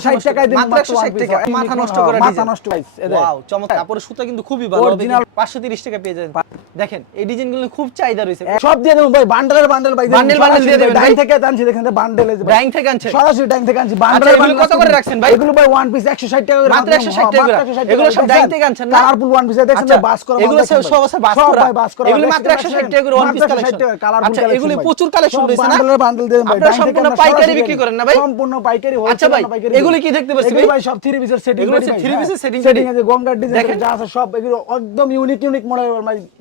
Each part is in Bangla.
60 টাকায় দিন মাত্র 160 টাকা মাথা নষ্ট করে মাথা নষ্ট ওয়াও চমৎকার কাপড়ের সুতা কিন্তু খুবই ভালো হবে 530 টাকা পেয়ে যাবেন দেখেন এই ডিজাইনগুলো খুব চাহিদা রয়েছে সব দিয়ে দেবো ভাই বান্ডেলের বান্ডেল ভাই Bundle bundle দিয়ে দেবেন ডাইং থেকে আনছি দেখেন বান্ডেল Dyeing থেকে আনছেন? সরাসরি ডাইং থেকে আনছি বান্ডেলের কত করে রাখছেন ভাই? এগুলো ভাই ওয়ান পিস 160 টাকা করে মাত্র 160 টাকা করে। মাত্র 160 এগুলো সব টাকা থেকে আনছেন না? কালারফুল ওয়ান পিস দেখছেন বাস করা এগুলো মাল সব আছে বাস করা। ভাই বাস করা এগুলো মাত্র 160 টাকা করে one piece মাত্র 160 collection। টাকা, colourful আচ্ছা, collection এগুলি প্রচুর সব রয়েছে না? দিয়ে দেন ভাই, সম্পূর্ণ পাইকারি বিক্রি। করেন না ভাই? সম্পূর্ণ পাইকারি আচ্ছা ভাই, পাইকারি এগুলি কি দেখতে পাচ্ছি ভাই? সব থ্রি পিসের সেটিং এগুলো হচ্ছে piece এর setting সেটিং আছে গঙ্গার ডিজাইন যা আছে সব এগুলো একদম ইউনিক ইউনিক মডেল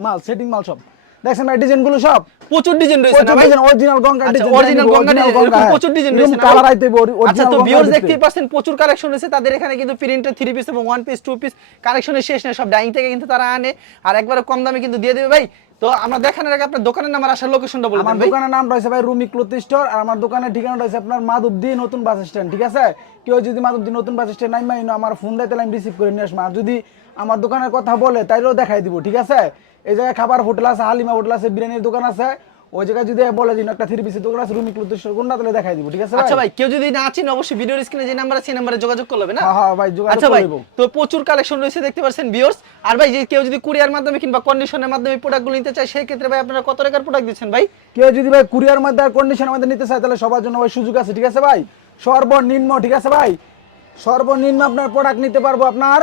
মাল সেটিং মাল সব। দেখছেন ভাই ডিজাইনগুলো সব? প্রচুর ডিজাইন রয়েছে না ভাই? অরিজিনাল গঙ্গার আচ্ছা, ডিজাইন original গঙ্গা এরকম প্রচুর design রয়েছে না কালার আইতে আচ্ছা তো ভিউয়ার্স দেখতেই পাচ্ছেন প্রচুর কালেকশন রয়েছে তাদের এখানে কিন্তু প্রিন্টের থ্রি পিস এবং ওয়ান পিস টু পিস কালেকশনের শেষ নেই সব ডাইং থেকে কিন্তু তারা আনে। আর একবারে কম দামে কিন্তু দিয়ে দেবে ভাই। তো আমরা দেখানোর আগে আপনার দোকানের নাম আর আসার লোকেশনটা বলুন আমার দোকানের নাম রয়েছে ভাই রুমি ক্লথ স্টোর আর আমার দোকানের ঠিকানা রয়েছে আপনার মাধবদী নতুন বাস স্ট্যান্ড ঠিক আছে? কেউ যদি মাধবদী নতুন বাস স্ট্যান্ড নাই মাইনো আমার ফোন দেয় তাহলে আমি রিসিভ করে নিয়ে আসব। আর যদি আমার দোকানের কথা বলে তাইলেও দেখাই দিব ঠিক আছে? এই জায়গায় খাবার হোটেল আছে হালিমা হোটেল আছে বিরিয়ানির দোকান আছে ওই জায়গায় যদি বলে দিন একটা থ্রি পিসের দোকান আছে রুমি ক্লথ স্টোর কোনটা তাহলে দেখাই দিব ঠিক আছে আচ্ছা ভাই? কেউ যদি না চিনে অবশ্যই ভিডিওর স্ক্রিনে যে নাম্বার আছে সেই নাম্বারে যোগাযোগ করবে না? হ্যাঁ হ্যাঁ ভাই যোগাযোগ আচ্ছা ভাই তো প্রচুর কালেকশন রয়েছে দেখতে পাচ্ছেন ভিউয়ার্স আর ভাই যে কেউ যদি কুরিয়ার মাধ্যমে কিংবা কন্ডিশনের মাধ্যমে প্রোডাক্টগুলো নিতে চায় সেই ক্ষেত্রে ভাই আপনারা কত টাকার প্রোডাক্ট দিচ্ছেন ভাই? কেউ যদি ভাই কুরিয়ার মধ্যে আর কন্ডিশনের মধ্যে নিতে চায় তাহলে সবার জন্য ভাই সুযোগ আছে ঠিক আছে ভাই? সর্বনিম্ন ঠিক আছে ভাই? সর্বনিম্ন আপনার প্রোডাক্ট নিতে পারব আপনার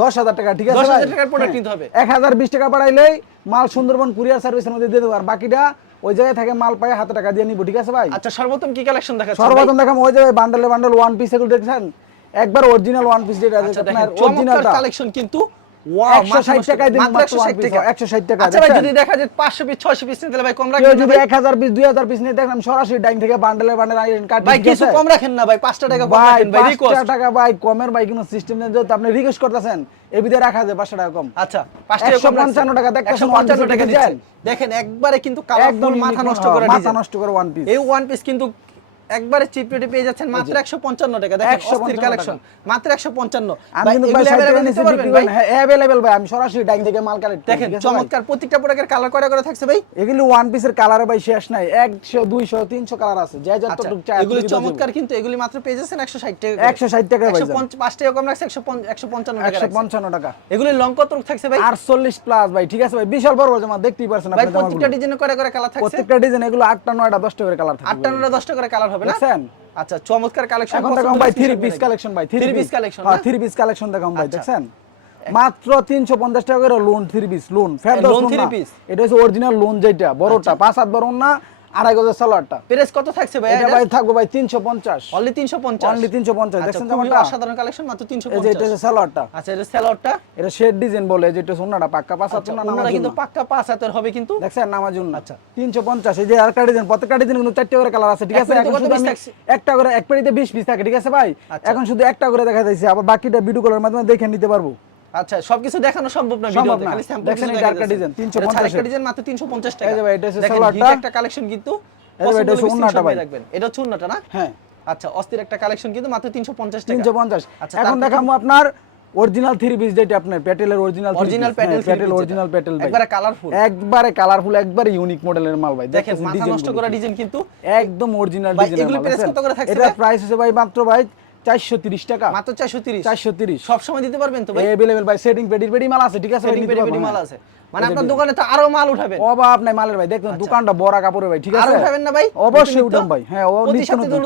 দশ হাজার টাকা ঠিক আছে 10,000 ভাই? টাকার product হ্যাঁ। এক হাজার বিশ টাকা পাঠাইলেই মাল সুন্দরবন কুরিয়ার সার্ভিসের মধ্যে দিয়ে দেবো আর বাকিটা ওই জায়গায় থেকে মাল পাই হাতে টাকা দিয়ে নিবো ঠিক আছে ভাই? আচ্ছা সর্বোত্তম কি কালেকশন দেখাচ্ছেন? সর্বোত্তম দেখাম ওই জায়গায় বান্ডেলে বান্ডেল ওয়ান পিস এগুলো দেখছেন? একবার অরিজিনাল ওয়ান পিস যেটা আছে আপনার দেখেন অরিজিনালটা কালেকশন কিন্তু ওয়াও 160 টাকায় দিন মাত্র one piece, 160 টাকা, আচ্ছা ভাই যদি দেখা যায় 500 পিস 600 পিস নিতে ভাই কম কেউ যদি ভাই? এক হাজার পিস দুই হাজার পিস নিয়ে দেখলাম সরাসরি ডাইং থেকে বান্ডেলে বান্ডেল আইরন কাট ভাই কিছু কম রাখেন না ভাই 5 টাকা কম রাখেন ভাই পাঁচটা রিকোয়েস্ট টাকা ভাই কমের ভাই কোনো সিস্টেম নেই যেহেতু আপনি রিকোয়েস্ট করতেছেন এ ভিতরে রাখা যায় পাঁচশো টাকা কম। আচ্ছা 5 টাকা কম 155 টাকা দেখতেছেন, 155 টাকা দিচ্ছেন। দেখেন একবারে কিন্তু কালারফুল মাথা নষ্ট করে মাথা নষ্ট করে ওয়ান পিস এই ওয়ান পিস কিন্তু একবারে চিপ রেটে পেয়ে যাচ্ছেন মাত্র 155 টাকা। দেখেন অস্থির কালেকশন মাত্র 155 আমি কিন্তু ভাই সাইড পারবেন হ্যাঁ অ্যাভেলেবেল ভাই আমি সরাসরি ডাইং থেকে মাল কালেক্ট দেখেন চমৎকার প্রত্যেকটা প্রোডাক্টের কালার কয়টা করে থাকছে ভাই? এগুলো ওয়ান পিসের কালারে ভাই শেষ নাই। একশো দুইশো তিনশো কালার আছে। যে আচ্ছা যতটুকু চাই এগুলি চমৎকার কিন্তু এগুলি মাত্র পেয়ে যাচ্ছেন 160 টাকা করে। 160 টাকা ভাই 155 টাকা কম রাখছে 155 টাকা একশো রাখছে। পঞ্চান্ন টাকা। এগুলি লং কত থাকছে ভাই? আটচল্লিশ প্লাস ভাই ঠিক আছে ভাই? বিশাল বড় বড় জামা দেখতেই পারছেন ভাই প্রত্যেকটা। ডিজাইনে করে করে কালার থাকছে? প্রত্যেকটা ডিজাইন এগুলো আটটা নয়টা দশটা করে কালার থাকে আটটা নটা দশটা করে কালার হবে না? আচ্ছা চমৎকার কালেকশন এখন দেখাম ভাই থ্রি পিস কালেকশন ভাই থ্রি পিস কালেকশন হ্যাঁ থ্রি পিস কালেকশন দেখাম ভাই আচ্ছা। দেখছেন? মাত্র তিনশো পঞ্চাশ টাকা করে lawn three piece lawn Ferdous lawn. এটা হচ্ছে অরিজিনাল লোন যেটা বড়টা। পাঁচ হাত বড় না আড়াই গজের সালোয়ারটা। প্রাইস কত থাকছে ভাই? এটা ভাই থাকব ভাই তিনশো পঞ্চাশ। অনলি 350 অনলি তিনশো পঞ্চাশ। আচ্ছা দেখছেন খুবই জামাটা? অসাধারণ কালেকশন মাত্র এই যে এটা সালোয়ারটা। আচ্ছা এটা সেলরটা এটা শেড ডিজাইন বলে যেটা সোনাটা পাক্কা পাঁচ হাত আচ্ছা না ওনারা কিন্তু পাক্কা পাঁচ হাতের হবে কিন্তু। দেখছেন নামাজ উন্না আচ্ছা। তিনশো পঞ্চাশ এই যে আরেকটা ডিজাইন প্রত্যেকটা ডিজাইন কিন্তু চারটে করে কালার আছে ঠিক আছে? এখন শুধু? একটা করে এক পেটিতে বিশ পিস থাকে ঠিক আছে ভাই? আচ্ছা। এখন শুধু একটা করে দেখা যাচ্ছে আবার বাকিটা ভিডিও কলের মাধ্যমে দেখে নিতে পারব। আচ্ছা সবকিছু দেখানো সম্ভব না ভিডিওতে খালি স্যাম্পল এটা আরেকটা design, 350 একটা ডিজাইন মাত্র 350 টাকা এই যে ভাই, এটা হচ্ছে দেখেন, সালোয়ারটা। একটা কালেকশন কিন্তু এটা হচ্ছে ভাই। এটা হচ্ছে না? হ্যাঁ। আচ্ছা অস্থির একটা কালেকশন কিন্তু মাত্র 350 টাকা। তিনশো পঞ্চাশ। আচ্ছা এখন দেখাবো আপনার অরিজিনাল থ্রি পিস যেটা আপনার প্যাটেলের original original Patel Patel original Patel একবারে কালারফুল একবারে কালারফুল একবারে ইউনিক মডেলের মাল ভাই। দেখেন দেখেন মাথা নষ্ট করা ডিজাইন কিন্তু একদম অরিজিনাল ডিজাইন এগুলো price কত করে থাকছে এটা প্রাইস হচ্ছে ভাই মাত্র ভাই চারশো তিরিশ টাকা। মাত্র 430 চারশো তিরিশ। সব সময় দিতে পারবেন তো ভাই? এভেলেবেল ভাই সেটিং পেডি পেডি মাল আছে ঠিক আছে? পেডি পেডি। মাল আছে। মানে আপনার দোকানে তো আরও মাল উঠাবেন। অভাব নাই মালের ভাই। দেখুন দোকানটা বড় কাপড়ের ভাই ঠিক আরও আছে উঠাবেন না ভাই? অবশ্যই উঠাম ভাই। হ্যাঁ ও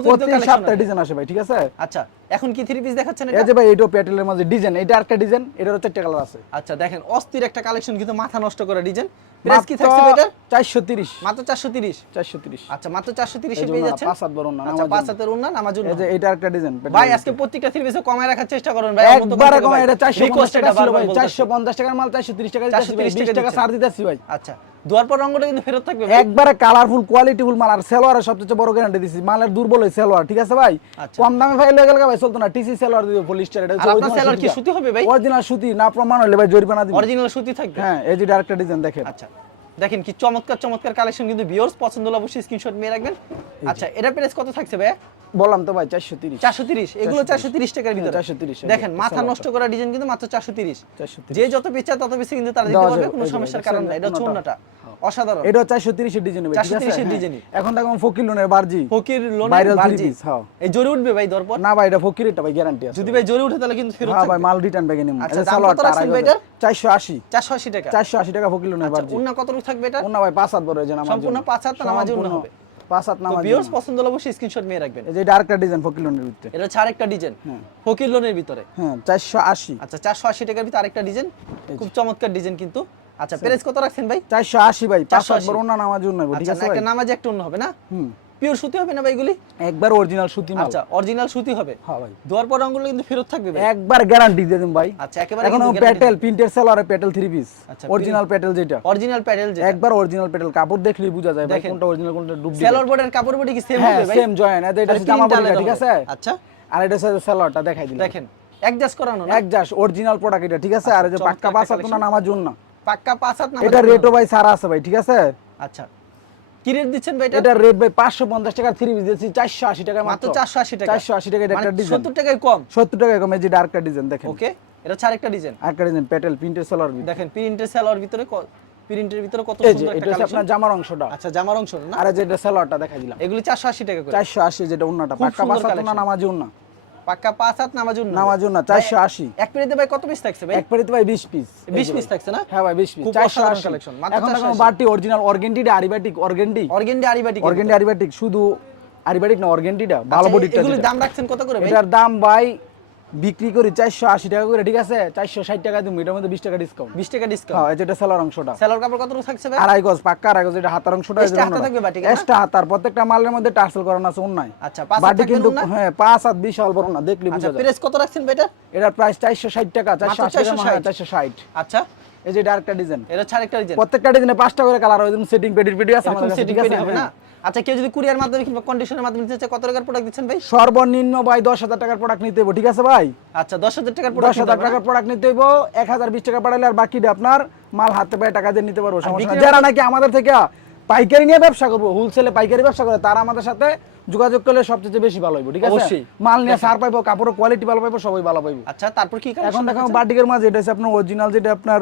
প্রতি সপ্তাহে ডিজাইন আসে ভাই ঠিক আছে? আচ্ছা এখন কি থ্রি পিস দেখাচ্ছেন এই এটা? যে ভাই এইটো প্যাটেলের মাঝে ডিজাইন এটা আরেকটা ডিজাইন এটারও চারটে কালার আছে। আচ্ছা দেখেন অস্থির একটা কালেকশন কিন্তু মাথা নষ্ট করা ডিজাইন। প্রাইস কি থাকছে চারশো তিরিশ। মাত্র 430 চারশো তিরিশ। আচ্ছা মাত্র 430 এ পেয়ে ওনারা যাচ্ছেন? পাঁচ হাত বড় না, আচ্ছা নামাজ পাঁচ জন্য। হাতের উন্না এই যে এটা আরেকটা ডিজাইন ভাই আজকে প্রত্যেকটা থ্রি পিসে কমায় রাখার চেষ্টা করুন ভাই একবারে কম এটা চারশো পঞ্চাশ টাকা ছিল ভাই চারশো চারশো পঞ্চাশ টাকার মাল চারশো তিরিশ টাকা 430 চারশো টাকা টাকা ছাড় দিতেছি ভাই। আচ্ছা দুয়ার পর রঙটা কিন্তু ফেরত থাকবে একবারে কালারফুল কোয়ালিটিফুল মাল আর সেলোয়ারের সবচেয়ে বড় গ্যারান্টি দিছি। মালের দুর্বল ওই সেলোয়ার ঠিক আছে ভাই? আচ্ছা। কম দামে ভাই লেগে ভাই চলতো না। টিসি সেলোয়ার দিও পলিস্টার এটা আর আপনার সেলার কি সুতি। হবে ভাই? অরিজিনাল সুতি না প্রমাণ হলে ভাই জরিমানা দিবেন অরিজিনাল সুতি থাকবে? হ্যাঁ এই যে আরেকটা ডিজাইন দেখেন। আচ্ছা দেখেন কি চমৎকার চমৎকার কালেকশন কিন্তু ভিউয়ার্স পছন্দ হলে অবশ্যই স্ক্রিনশট নিয়ে রাখবেন। আচ্ছা এটা প্রাইস কত থাকছে ভাই বললাম তো ভাই চারশো তিরিশ। চারশো তিরিশ এগুলো চারশো তিরিশ। টাকার ভিতরে। 430 দেখেন মাথা নষ্ট করা ডিজাইন কিন্তু মাত্র চারশো তিরিশ। যে যত পিছা তত বেশি কিন্তু তারা দিতে পারবে কোনো সমস্যার কারণ নাই এটা হচ্ছে অন্যটা। অন্যটা অসাধারণ। এটা চারশো ডিজাইন ঠিক আছে? 430 এর হ্যাঁ। এখন দেখো ফকির লোনের বার্জি। ফকির লোনের Viral বার্জি। হ্যাঁ। এই জোরে উঠবে ভাই দরপর? না ভাই এটা ফকির এটা ভাই গ্যারান্টি আছে যদি ভাই। জোরে উঠে তাহলে কিন্তু ফেরত হ্যাঁ ভাই মাল রিটার্ন ব্যাগে নিম। আচ্ছা, দাম কত রাখছেন ভাই এটার? চারশো আশি। চারশো আশি টাকা। চারশো আশি টাকা ফকির লোনের আচ্ছা বার্জি। কতটুকু থাকবে এটা? অন্য ভাই পাঁচ হাত বড় হয়েছে নামাজ সম্পূর্ণ পাঁচ হাত নামাজের অন্য হবে। পাঁচ হাত তো নামাজ ভিউয়ার্স পছন্দ হলে অবশ্যই স্ক্রিনশট নিয়ে রাখবেন। এই যে আরেকটা ডিজাইন ফকির লোনের ভিতরে। এটা হচ্ছে আরেকটা ডিজাইন ফকির লোনের ভিতরে। হ্যাঁ চারশো আশি। আচ্ছা চারশো আশি টাকার ভিতরে আরেকটা ডিজাইন খুব চমৎকার ডিজাইন কিন্তু। আচ্ছা প্রাইস কত রাখছেন ভাই? চারশো আশি ভাই পাঁচ হাত 480 বড় অন্য নামাজ অন্য ঠিক আচ্ছা আছে ভাই একটা নামাজ একটা অন্য হবে না? হুম। পিওর সুতি হবে না ভাই এগুলি? একবার অরিজিনাল সুতি মাল আচ্ছা অরিজিনাল সুতি হবে। হ্যাঁ ভাই। দোয়ার পর রঙগুলো কিন্তু ফেরত থাকবে ভাই। একবার গ্যারান্টি দিয়ে দিন ভাই। আচ্ছা একেবারে এখন প্যাটেল প্রিন্টের সেলারে প্যাটেল থ্রি পিস আচ্ছা, অরিজিনাল প্যাটেল যেটা। অরিজিনাল প্যাডেল যে একবার অরিজিনাল প্যাটেল। কাপড় দেখলেই বোঝা যায় ভাই। কোনটা অরিজিনাল কোনটা ডুপ্লিকেট সেলর বোর্ডের কাপড় বডি কি সেম হ্যাঁ হবে ভাই? সেম জয়েন এটা এটা জামা বডিটা আলাদা ঠিক আছে? আচ্ছা। আর এটা সেলারটা দেখাই দিলাম। দেখেন অ্যাডজাস্ট করানো না? এক জাস্ট অরিজিনাল প্রোডাক্ট এটা ঠিক আছে? আর এই যে পাক্কা পাঁচ না নামার জন্য। পাক্কা পাঁচ না এটা রেটও ভাই সারা আছে ভাই ঠিক আছে? আচ্ছা। কি রেট দিচ্ছেন ভাই এটা? রেট ভাই পাঁচশো পঞ্চাশ টাকার থ্রি পিস দিয়েছি চারশো আশি টাকা মাত্র চারশো আশি টাকা। চারশো আশি টাকা এটা একটা ডিজাইন সত্তর টাকায় কম? সত্তর টাকা কমে যে ডার্কটা ডিজাইন দেখেন। ওকে এটা হচ্ছে আরেকটা ডিজাইন আরেকটা ডিজাইন প্যাটেল প্রিন্টের সেলার দেখেন প্রিন্টের সেলর ভিতরে প্রিন্টের ভিতরে কত সুন্দর একটা এটা কালেকশন আপনার জামার অংশটা। আচ্ছা জামার অংশ না? আর এই যে এটা সেলারটা দেখাই দিলাম। এগুলি চারশো আশি টাকা করে। চারশো আশি যেটা উন্নাটা খুব পাক্কা সুন্দর পাঁচ না নামাজি উন্না। পাক্কা পাঁচ হাত নামাজ উন্নত। নামাজ উন্না চারশো আশি। এক পেরিতে ভাই কত পিস থাকছে ভাই? এক প্লেটে ভাই বিশ পিস বিশ পিস থাকছে না? হ্যাঁ ভাই বিশ পিস খুব চারশো আশি। এখন দেখো বাটি অরিজিনাল অর্গেন্ডিটা আরিবাটিক অর্গেন্ডি অর্গেন্ডি আরিবাটিক অর্গেন্ডি আরিবাটিক শুধু আরিবাটিক না অর্গেন্ডিটা ভালো বডিটা এগুলোর দাম রাখছেন কত করে ভাই? এটার দাম ভাই বিক্রি করি চারশো আশি টাকা করে ঠিক আছে? চারশো ষাট টাকা দিব এটার মধ্যে বিশ টাকা ডিসকাউন্ট বিশ টাকা ডিসকাউন্ট হ্যাঁ যেটা সেলার অংশটা। সেলর কাপড় কত থাকছে আড়াই গজ পাক্কা আড়াই গজ এটা হাতার অংশটা এক্সট্রা হাতার প্রত্যেকটা মালের মধ্যে টার্সেল করানো আছে অন্যায়। আচ্ছা, বাটি কিন্তু হ্যাঁ পাঁচ হাত বিশাল বড় না দেখলে আচ্ছা বুঝা যায়। প্রেস কত রাখছেন এটা? এটার প্রাইস চারশো ষাট টাকা চারশো আশি টাকা 460 চারশো ষাট। আচ্ছা। এই যে এটা আরেকটা ডিজাইন এটা হচ্ছে আরেকটা ডিজাইন প্রত্যেকটা ডিজাইনে পাঁচটা করে কালার হয় সেটিং পেডির পেডি আছে আমাদের সেটিং আছে? হবে না। আচ্ছা কেউ যদি কুরিয়ার মাধ্যমে কিংবা কন্ডিশনের মাধ্যমে নিতে চায় কত টাকার প্রোডাক্ট দিচ্ছেন ভাই? সর্বনিম্ন ভাই দশ হাজার টাকার প্রোডাক্ট নিতে হইব ঠিক আছে ভাই? আচ্ছা দশ হাজার টাকার দশ প্রোডাক্ট হাজার টাকার প্রোডাক্ট নিতে হাজার বিশ টাকা পাঠালে আর বাকিটা আপনার মাল হাতে পায়ে টাকা দিয়ে নিতে পারব সমস্যা নাই। যারা নাকি আমাদের থেকে পাইকারি নিয়ে ব্যবসা করব হোলসেলে পাইকারি ব্যবসা করে তারা আমাদের সাথে যোগাযোগ করলে সবচেয়ে বেশি ভালো হইব ঠিক আছে? মাল নিয়ে সার পাইবো কাপড়ের কোয়ালিটি ভালো পাইবো সবাই ভালো পাইবো। আচ্ছা তারপর কি এখন দেখো বাটিকের মাঝে এটা হচ্ছে আপনার অরিজিনাল যেটা আপনার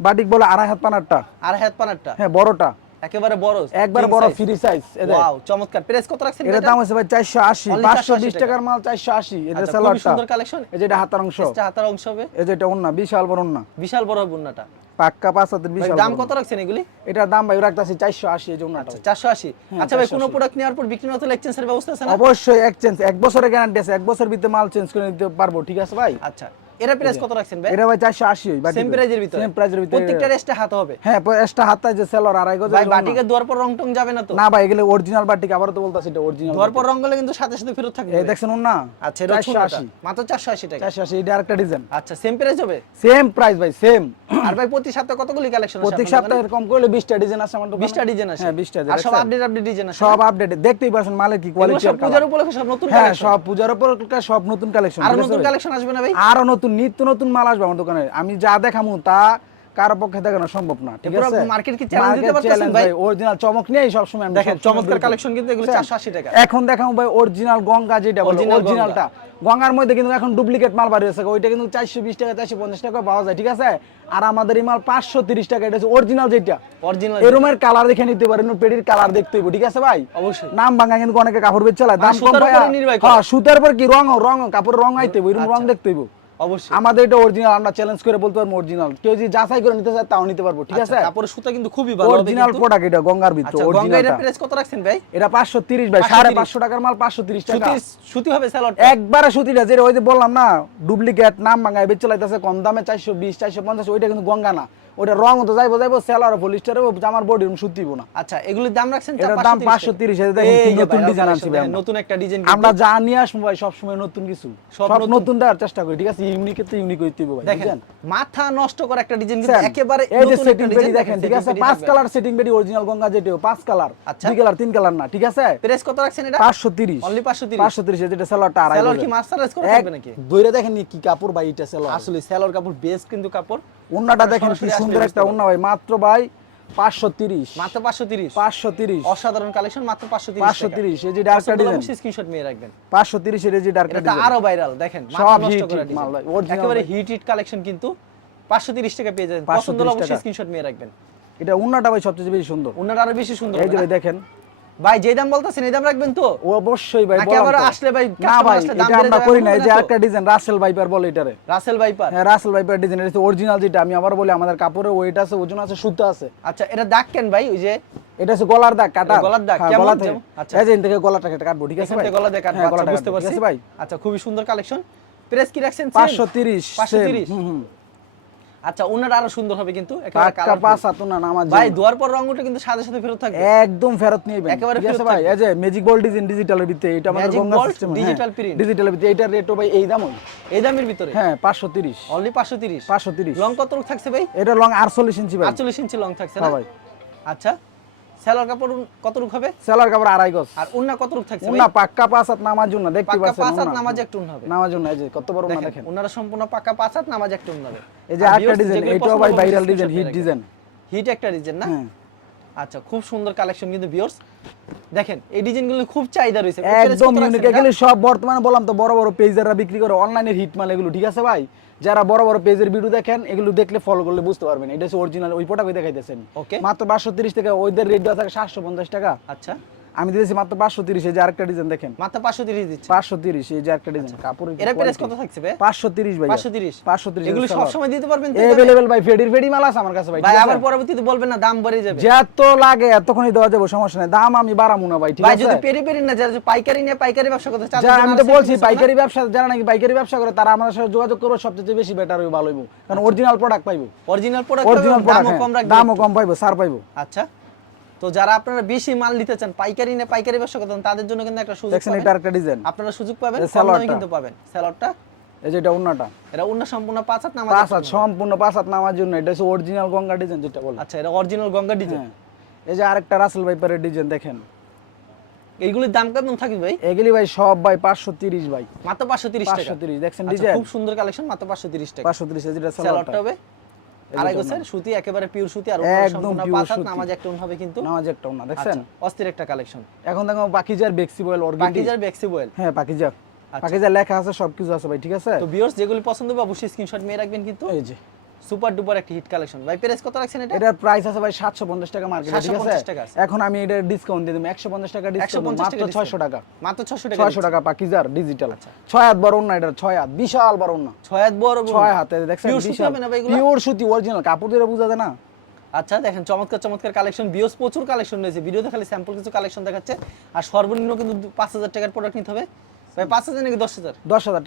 বাটিক বলে আড়াই হাত পানারটা। আর হাত পানারটা। হ্যাঁ বড়টা। একেবারে বড় একবার বড় ফ্রি সাইজ ওয়াও চমৎকার। প্রেস কত রাখছেন এটা দাম হচ্ছে ভাই চারশো আশি Only পাঁচশো 480 বিশ টাকা। টাকার মাল চারশো আশি এটা আচ্ছা, সুন্দর কালেকশন এই যে এটা হাতার অংশ। এটা হাতার অংশ হবে। এই যে এটা ওন্না বিশাল বড় ওন্না বিশাল বড় বুন্নাটা পাক্কা পাঁচ হাতের বিশাল দাম কত রাখছেন এগুলি। এটার দাম ভাই রাখতেছি চারশো আশি এই যে ওন্নাটা ভাই। চারশো আশি। আচ্ছা ভাই কোনো প্রোডাক্ট নেওয়ার পর বিক্রি না হলে এক্সচেঞ্জের ব্যবস্থা আছে না? অবশ্যই এক্সচেঞ্জ এক বছরের গ্যারান্টি আছে এক বছর ভিতরে মাল চেঞ্জ করে নিতে পারব ঠিক আছে ভাই? আচ্ছা। এটা প্রাইস কত রাখছেন ভাই? এটা ভাই চারশো আশি সেম প্রাইজের ভিতরে? সেম প্রাইজের ভিতরে। প্রত্যেকটা রেস্টে হাতে হবে? হ্যাঁ যে সেলর আড়াই গজ ভাই বাটিকে দুয়ার পর রং টং যাবে না তো? না ভাই এগুলো অরিজিনাল বাটিক আবার তো বলতাছি এটা অরিজিনাল দুয়ার পর রং গেলে কিন্তু সাথে সাথে ফেরত থাকবে এই দেখছেন ওন্না আচ্ছা এটা চারশো ছোটটা। আশি মাত্র চারশো আশি টাকা। চারশো আশি এটা আরেকটা ডিজাইন আচ্ছা সেম প্রাইস হবে? সেম প্রাইস ভাই সেম আর ভাই প্রতি সপ্তাহে কতগুলি কালেকশন প্রত্যেক সপ্তাহে এরকম করলে বিশটা ডিজাইন আছে আমার ডিজাইন আছে হ্যাঁ বিশটা আর সব আপডেট আপডেট ডিজাইন আছে সব আপডেট দেখতেই পাচ্ছেন মালের কি কোয়ালিটি সব পূজার উপলক্ষে সব নতুন হ্যাঁ সব পূজার উপর সব নতুন কালেকশন আর নতুন কালেকশন আসবে না ভাই? আরও নতুন নিত্য নতুন মাল আসবে আমার দোকানে। আমি যা দেখামু তা কারও পক্ষে দেখানো সম্ভব না ঠিক আছে? market কি challenge দিতে পারতেছেন ভাই? অরিজিনাল চমক নিয়েই সব সময় দেখেন চমৎকার কালেকশন কিন্তু এগুলো চারশো আশি টাকা। এখন দেখামু ভাই অরিজিনাল গঙ্গা যেটা বলে অরিজিনালটা গঙ্গার মধ্যে কিন্তু এখন ডুপ্লিকেট মাল বাড়ি হয়েছে ওইটা কিন্তু চারশো বিশ টাকা চারশো পঞ্চাশ টাকা পাওয়া যায় ঠিক আছে? আর আমাদের এই মাল পাঁচশো তিরিশ টাকা এটা হচ্ছে অরিজিনাল যেটা। অরিজিনাল এই রুমের কালার দেখে নিতে পারেন পেডির কালার দেখতে হইব ঠিক আছে ভাই? অবশ্যই। নাম ভাঙা কিন্তু অনেকে কাপড় বেচে চালায়। দাম কম করে। হ্যাঁ সুতার পর কি রং রং কাপড় রং আইতে হইব এরকম রং আচ্ছা। দেখতে হইব। অবশ্যই। আমাদের এটা অরিজিনাল আমরা চ্যালেঞ্জ করে বলতে পারব অরিজিনাল কেউ যদি যাচাই করে নিতে চায় তাও নিতে পারব ঠিক আচ্ছা, আছে? কাপড়ের সুতা কিন্তু খুবই ভালো অরিজিনাল প্রোডাক্ট এটা গঙ্গার ভিতর আচ্ছা এটা প্রাইস কত রাখছেন ভাই? এটা পাঁচশো তিরিশ ভাই 530 সাড়ে পাঁচশো টাকার মাল পাঁচশো তিরিশ টাকা। সুতি সুতি হবে স্যালট একবারে সুতিটা যেটা ওই যে বললাম না ডুপ্লিকেট নাম ভাঙায় বেচে লাইতেছে কম দামে চারশো বিশ চারশো পঞ্চাশ ওইটা কিন্তু গঙ্গা না। ওইটা রং তো যাইবো যাইবো সেলার পলিস্টারে জামার বডি সুতিব না। আচ্ছা এগুলির দাম রাখছেন এটার দাম 530 এই দেখেন নতুন ডিজাইন আনছি ভাই নতুন একটা ডিজাইন আমরা যা নিয়ে আসব ভাই সবসময় নতুন কিছু। সব নতুন। দেওয়ার চেষ্টা করি ঠিক আছে? ইউনিক তো ইউনিক হইতে হবে ভাই দেখেন মাথা নষ্ট করা একটা ডিজাইন কিন্তু একেবারে এই যে সেটিং বেডি দেখেন ঠিক আছে? পাঁচ কালার সেটিং বেডি অরিজিনাল গঙ্গা যেটা পাঁচ কালার আচ্ছা। দুই কালার তিন কালার না ঠিক আছে? প্রেস কত রাখছেন এটা? পাঁচশো তিরিশ। Only 530 পাঁচশো তিরিশ যেটা সেলারটা আড়াই সেলর কি গজের। মাস্টারাইজ করা থাকবে নাকি? দইরা দেখেন কি কাপড় ভাই এটা সেলর আসলে সেলর কাপড় বেস্ট কিন্তু কাপড়। ওন্নাটা দেখেন কি সুন্দর একটা। ওন্না ভাই মাত্র ভাই পাঁচশো তিরিশ। মাত্র পাঁচশো তিরিশ? পাঁচশো তিরিশ। অসাধারণ কালেকশন মাত্র পাঁচশো তিরিশ পাঁচশো তিরিশ এই যে ডার্কটা ডিজাইন স্ক্রিনশট নিয়ে রাখবেন। পাঁচশো তিরিশ এর যে ডার্কটা ডিজাইন আরও ভাইরাল দেখেন সব ভাই, একেবারে হিট হিট কালেকশন কিন্তু পাঁচশো তিরিশ টাকা পেয়ে যাবেন। 530 পছন্দ হলে অবশ্যই। স্ক্রিনশট নিয়ে রাখবেন। এটা উন্নাটা ভাই সবচেয়ে বেশি সুন্দর। ওনার আরও বেশি সুন্দর এই যে? দেখেন ভাই যে দাম বলতেছেন এই দাম রাখবেন তো? অবশ্যই ভাই নাকি আবার আসলে ভাই না ভাই এটা আমরা করি না এই যে একটা ডিজাইন রাসেল ভাইপার বলে এটারে। রাসেল ভাইপার হ্যাঁ রাসেল ভাইপার ডিজাইন এটা অরিজিনাল যেটা আমি আবার বলি আমাদের কাপড়ের ওয়েট আছে ওজন আছে সুতো আছে। আচ্ছা এটা দাগ কেন ভাই ওই যে? এটা হচ্ছে গলার দাগ কাটা। গলার দাগ, কেমন? যেমন? আচ্ছা। এই যে থেকে গলাটা কেটে কাটবো ঠিক আছে ভাই? গলা দিয়ে কাটবো হ্যাঁ, আচ্ছা, বুঝতে পারছি। ভাই? আচ্ছা খুবই সুন্দর কালেকশন। প্রাইস কি রাখছেন? পাঁচশো তিরিশ পাঁচশো তিরিশ। আচ্ছা ওনার আরও সুন্দর হবে কিন্তু পাক্কা colourful। পাঁচ না আমার ভাই দুয়ার পর রং কিন্তু সাথে সাথে ফেরত থাকবে। একদম ফেরত নিয়ে একেবারে ফেরত ভাই এই যে ম্যাজিক বল ডিজাইন ডিজিটালের ভিতরে এটা আমাদের গঙ্গা সিস্টেম ডিজিটাল প্রিন্ট ডিজিটালের ভিতরে এটার রেটও ভাই এই দামই। এই দামের ভিতরে? হ্যাঁ পাঁচশো তিরিশ। অনলি পাঁচশো তিরিশ। পাঁচশো তিরিশ। লং কত থাকছে ভাই? এটা লং আটচল্লিশ ইঞ্চি ভাই। আটচল্লিশ ইঞ্চি লং থাকছে না? হ্যাঁ ভাই। আচ্ছা। সেলার কাপড় কত হবে? সেলার কাপড় আড়াই গজ। আর উন্না কত থাকছে উন্না পাক্কা পাঁচ হাত নামার দেখতে পাচ্ছেন পাঁচ হাত উন্না। একটু উন্না হবে। নামার জন্য এই যে কত বড় উন্না দেখেন দেখেন। সম্পূর্ণ পাক্কা পাঁচ নামাজ একটা উন্না হবে। এই যে আরেকটা ডিজাইন এটাও ভাই viral design hit design hit একটা ডিজাইন না? হ্যাঁ। আচ্ছা খুব সুন্দর কালেকশন কিন্তু ভিউয়ার্স দেখেন এই ডিজাইনগুলো খুব চাহিদা রয়েছে। একদম ইউনিক এগুলি সব বর্তমানে বললাম তো বড় বড় পেজেররা বিক্রি করে অনলাইনের হিট মাল এগুলো ঠিক আছে ভাই? যারা বড় বড় পেজের ভিডিও দেখেন এগুলো দেখলে ফলো করলে বুঝতে পারবেন। এটা হচ্ছে অরিজিনাল ওই পটাকে দেখাইতেছেন। ওকে মাত্র পাঁচশো তিরিশ টাকা ওইদের রেট দেওয়া থাকে সাতশো পঞ্চাশ টাকা। আচ্ছা। আমি দিয়েছি মাত্র পাঁচশো তিরিশ এই যে আরেকটা ডিজাইন দেখেন। মাত্র পাঁচশো তিরিশ দিচ্ছে। পাঁচশো তিরিশ এই যে আরেকটা ডিজাইন কাপড় এরা প্রাইস কত থাকছে ভাই? পাঁচশো তিরিশ ভাই পাঁচশো তিরিশ। পাঁচশো তিরিশ এগুলো সবসময় দিতে পারবেন? এভেলেবেল ভাই ফেডির ফেডি মাল আছে আমার কাছে ভাই ভাই আবার পরবর্তীতে বলবেন না দাম বেড়ে যাবে। যত লাগে এতক্ষণই দেওয়া যাবে সমস্যা নেই। দাম আমি বাড়াবো না ভাই ঠিক আছে? ভাই যদি পেরি পেরি না যারা পাইকারি নিয়ে পাইকারি ব্যবসা করতে চান আমি তো বলছি পাইকারি ব্যবসা যারা নাকি পাইকারি ব্যবসা করে তারা আমাদের সাথে যোগাযোগ করবে সবচেয়ে বেশি বেটার হইব ভালো হইব। কারণ অরিজিনাল প্রোডাক্ট পাইবো। অরিজিনাল প্রোডাক্ট অরিজিনাল দামও প্রোডাক্ট দামও কম পাইবো সার পাইবো। আচ্ছা। তো যারা আপনারা বেশি মাল নিতে চান পাইকারি নিয়ে পাইকারি ব্যবসা করতেন তাদের জন্য কিন্তু একটা সুযোগ দেখছেন এটা আরেকটা ডিজাইন আপনারা সুযোগ পাবেন সালোয়ারটা। কিন্তু পাবেন। স্যালাডটা এই যে এটা উন্নাটা। এটা অন্য সম্পূর্ণ পাঁচ হাত নামাজ পাঁচ হাত সম্পূর্ণ পাঁচ হাত নামার জন্য। এটা হচ্ছে অরিজিনাল গঙ্গা ডিজাইন যেটা বলে। আচ্ছা এটা অরিজিনাল গঙ্গা ডিজাইন হ্যাঁ। এই যে আরেকটা রাসেল ভাইপারের ডিজাইন দেখেন। এইগুলির দাম কেমন থাকবে ভাই? এগুলি ভাই সব ভাই পাঁচশো তিরিশ ভাই। মাত্র পাঁচশো তিরিশ টাকা। পাঁচশো তিরিশ। দেখছেন আচ্ছা, ডিজাইন খুব সুন্দর কালেকশন মাত্র পাঁচশো তিরিশ টাকা। পাঁচশো তিরিশ যেটা স্যালাডটা হবে? আড়াই গোছের সুতি একেবারে পিওর সুতি আর একদম সম্পূর্ণ pure পাঁচ হাত সুতি। নামাজ একটা হবে কিন্তু নামাজ একটা উন্না দেখছেন? আচ্ছা, অস্থির একটা কালেকশন এখন দেখো পাকিজার বেক্সি বয়েল বাকি যার বেক্সি বয়েল। হ্যাঁ পাকিজা আচ্ছা। পাকিজা লেখা আছে সবকিছু আছে ভাই ঠিক আছে? তো ভিউয়ার্স যেগুলো পছন্দ হবে অবশ্যই স্ক্রিনশট নিয়ে রাখবেন কিন্তু। এই যে। সুপার ডুপার একটা হিট কালেকশন ভাই প্রাইস কত রাখছেন এটা? এটার প্রাইস আছে ভাই সাতশো পঞ্চাশ টাকা মার্কেটে ঠিক আছে? এখন আমি এটা ডিসকাউন্ট দিয়ে দেবো। একশো পঞ্চাশ টাকা ডিসকাউন্ট মাত্র টাকা ছয়শো টাকা। মাত্র ছশো টাকা ছয়শো টাকা পাকিজার ডিজিটাল ছয় হাত বড় না এটার ছয় হাত বিশাল বড় না ছয় হাত বড়। ছয় হাতে দেখছেন? বিশাল। হবে না ভাই এগুলো? পিওর সুতি অরিজিনাল কাপড় দিয়ে বোঝা যায় না। আচ্ছা দেখেন চমৎকার চমৎকার কালেকশন বিয়স প্রচুর কালেকশন রয়েছে। ভিডিওতে খালি স্যাম্পল কিছু কালেকশন দেখাচ্ছে। আর সর্বনিম্ন কিন্তু দু- পাঁচ হাজার টাকার প্রোডাক্ট নিতে হবে। ভাই নাকি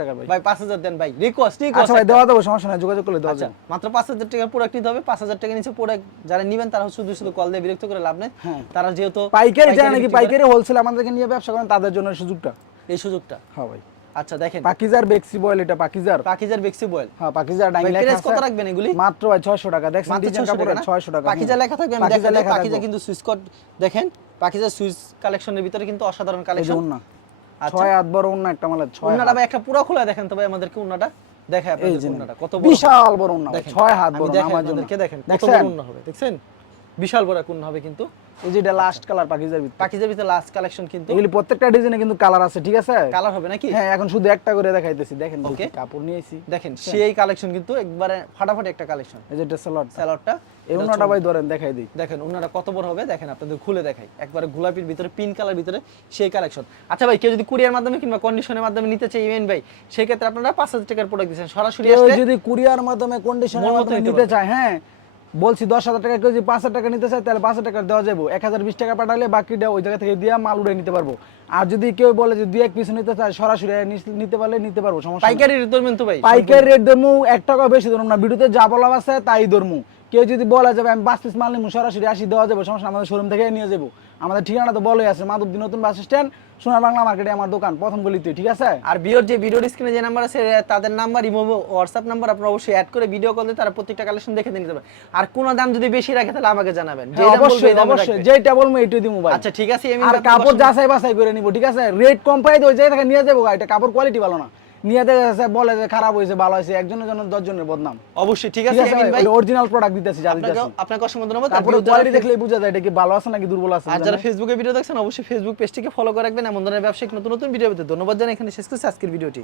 টাকা ভাই। ভাই পাঁচ হাজার দেন ভাই। রিকোয়েস্ট আচ্ছা ভাই দেওয়া দেবো সমস্যা নাই যোগাযোগ করলে দেওয়া যাবে। মাত্র পাঁচ হাজার প্রোডাক্ট নিতে হবে পাঁচ হাজার টাকা নিচে প্রোডাক্ট যারা নিবেন তারা শুধু শুধু কল দিয়ে বিরক্ত করে লাভ নেই। তারা যেহেতু পাইকারি যারা নাকি পাইকারি হোলসেল আমাদেরকে নিয়ে ব্যবসা করেন তাদের জন্য সুযোগটা। এই সুযোগটা। হ্যাঁ ভাই। আচ্ছা দেখেন। পাকিজার বেক্সি বয়েল এটা পাকিজার। পাকিজার বেক্সি বয়েল। হ্যাঁ পাকিজার ডাইং লেখা কত রাখবেন এগুলি? মাত্র ভাই 600 টাকা। দেখছেন ডিজাইন 600 কাপড়ে টাকা না? 600 টাকা। পাকিজা লেখা থাকবে আমি পাকিজা পাকিজা কিন্তু সুইচ কোড দেখেন পাকিজা সুইচ কালেকশনের ভিতরে কিন্তু অসাধারণ কালেকশন। ছয় হাত বড় উন্না একটা মালের ছয় উন্নাটা হাত। ভাই একটা পুরো খোলা দেখেন তো ভাই আমাদেরকে উন্নাটা? দেখায় আপনাদের যে কত বড়? বিশাল বড় উন্না ছয় হাত বড় আপনাদেরকে দেখেন কত বড় উন্না হবে দেখছেন? বিশাল বড় উন্না হবে কিন্তু? এই যে এটা লাস্ট কালার পাকিজার ভিতরে। পাকিজার ভিতরে লাস্ট কালেকশন কিন্তু। এগুলি প্রত্যেকটা ডিজাইনে কিন্তু কালার আছে ঠিক আছে? কালার হবে নাকি? হ্যাঁ এখন শুধু একটা করে দেখাইতেছি। দেখেন দেখি, Okay. কাপড় নিয়েছি দেখেন সেই কালেকশন কিন্তু একবারে ফাটাফাটি একটা কালেকশন এই যে এটা সালোয়ার স্যালাডটা এই উন্নাটা ভাই ধরেন দেখাই দিই। দেখেন ওনারা কত বড় হবে? দেখেন আপনাদের খুলে দেখাই। একবারে গোলাপির ভিতরে পিঙ্ক কালার ভিতরে সেই কালেকশন আচ্ছা ভাই কেউ যদি কুরিয়ার মাধ্যমে কিংবা কন্ডিশনের মাধ্যমে নিতে চাই ইভেন ভাই সেই ক্ষেত্রে আপনারা পাঁচ হাজার টাকার প্রোডাক্ট দিচ্ছেন। সরাসরি আসলে যদি কুরিয়ার মাধ্যমে কন্ডিশনের মাধ্যমে নিতে চায় হ্যাঁ বলছি দশ হাজার টাকা যদি পাঁচ হাজার টাকা নিতে চায় তাহলে পাঁচ হাজার টাকা দেওয়া যাব। এক হাজার বিশ টাকা পাঠালে বাকিটা ওই জায়গা থেকে দিয়ে মাল উড়ে নিতে পারব। আর যদি কেউ বলে যে দুই এক পিস নিতে চায় সরাসরি নিতে পারলে নিতে পারব সমস্যা পাইকারি রেট ধরবেন তো ভাই? পাইকারি রেট ধরমু এক টাকা বেশি ধরুন না। ভিডিওতে যা বলা আছে তাই ধরমু। কেউ যদি বলা যাবে আমি পাঁচ পিস মাল নিমু সরাসরি আসি দেওয়া যাবে সমস্যা আমাদের শোরুম থেকে নিয়ে যাব। আমাদের ঠিকানা তো বলাই আছে মাধবদী নতুন বাস স্ট্যান্ড সোনার বাংলা মার্কেটে আমার দোকান প্রথম গলিতে ঠিক আছে? আর বিওর যে ভিডিওর স্ক্রিনে যে নাম্বার আছে তাদের নাম্বার ইমো হোয়াটসঅ্যাপ নাম্বার আপনারা অবশ্যই অ্যাড করে ভিডিও কল দিয়ে তারা প্রত্যেকটা কালেকশন দেখে নিতে পারবেন। আর কোন দাম যদি বেশি রাখে তাহলে আমাকে জানাবেন। যে অবশ্যই অবশ্যই। যেটা বলব এইটাই দিমু ভাই। আচ্ছা ঠিক আছে আমি আর কাপড় যাচাই বাছাই করে নিব ঠিক আছে? রেট কম পাই ওই জায়গা থেকে নিয়ে যাব এটা কাপড় কোয়ালিটি ভালো না। নিয়ে দেখা যাচ্ছে বলে যে খারাপ হয়েছে ভালো হয়েছে একজনের জন্য দশজনের বদনাম। অবশ্যই ঠিক আছে অরিজিনাল প্রোডাক্ট দিতেছি যা আপনাকে দিতেছি। আপনাকে অসংখ্য ধন্যবাদ। তারপরে কোয়ালিটি দেখলেই বোঝা যায় এটা কি ভালো আছে নাকি দুর্বল আছে আর যারা ফেসবুকে ভিডিও দেখছেন অবশ্যই ফেসবুক পেজটিকে ফলো করে রাখবেন। এমন ধরনের ব্যবসায়িক নতুন নতুন ভিডিও পেতে ধন্যবাদ জানাই। এখানে শেষ করছি আজকের ভিডিওটি